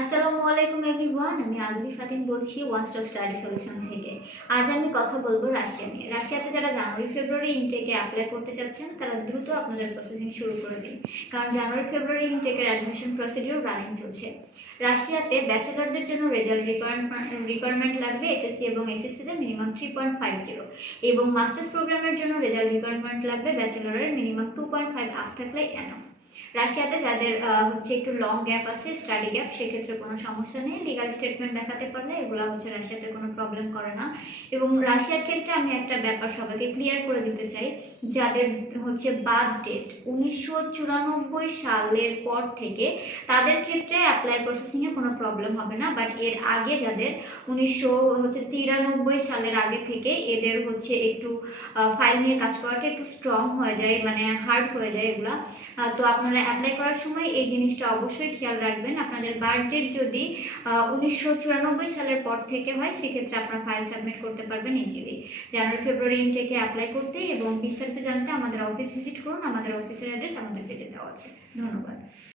আসসালামু আলাইকুম এভরিওয়ান, আমি আলভি ফাতিন বলছি ওয়ান স্টপ স্টাডি সলিউশন থেকে। আজ আমি কথা বলবো রাশিয়া নিয়ে। রাশিয়াতে যারা জানুয়ারি ফেব্রুয়ারি ইনটেকে অ্যাপ্লাই করতে চাচ্ছেন তারা দ্রুত আপনাদের প্রসেসিং শুরু করে দিন, কারণ জানুয়ারি ফেব্রুয়ারি ইনটেকের অ্যাডমিশন প্রসিডিউর রানিং চলছে। রাশিয়াতে ব্যাচেলরদের জন্য রেজাল্ট রিকোয়ারমেন্ট লাগবে এসএসসি এবং এসএসসিতে মিনিমাম 3.50, এবং মাস্টার্স প্রোগ্রামের জন্য রেজাল্ট রিকোয়ারমেন্ট লাগবে ব্যাচেলরের মিনিমাম 2.5 আপ থাকলে এনাফ। রাশিয়াতে যাদের হচ্ছে একটু লং গ্যাপ আছে, স্টাডি গ্যাপ, সেক্ষেত্রে কোনো সমস্যা নেই, লিগাল স্টেটমেন্ট দেখাতে পারলে এগুলো হচ্ছে রাশিয়াতে কোনো প্রবলেম করে না। এবং রাশিয়ার ক্ষেত্রে আমি একটা ব্যাপার সবাইকে ক্লিয়ার করে দিতে চাই, যাদের হচ্ছে বার্থ ডেট 1994 সালের পর থেকে তাদের ক্ষেত্রে অ্যাপ্লাই প্রসেসিংয়ে কোনো প্রবলেম হবে না, বাট এর আগে যাদের 1993 সালের আগে থেকে এদের হচ্ছে একটু ফাইল নিয়ে কাজ করাটা একটু স্ট্রং হয়ে যায়, মানে হার্ড হয়ে যায় এগুলা। তো আপনারা অ্যাপ্লাই করার সময় এই জিনিসটা অবশ্যই খেয়াল রাখবেন। আপনাদের বার্থ ডেট যদি 1994 সালের পর থেকে হয়, সেক্ষেত্রে আপনার ফাইল সাবমিট করতে পারবেন ইজিলি জানুয়ারি ফেব্রুয়ারি ইনটেকে অ্যাপ্লাই করতে। এবং বিস্তারিত জানতে আমাদের অফিস ভিজিট করুন, আমাদের অফিসের অ্যাড্রেস আমাদের পেজে দেওয়া আছে। ধন্যবাদ।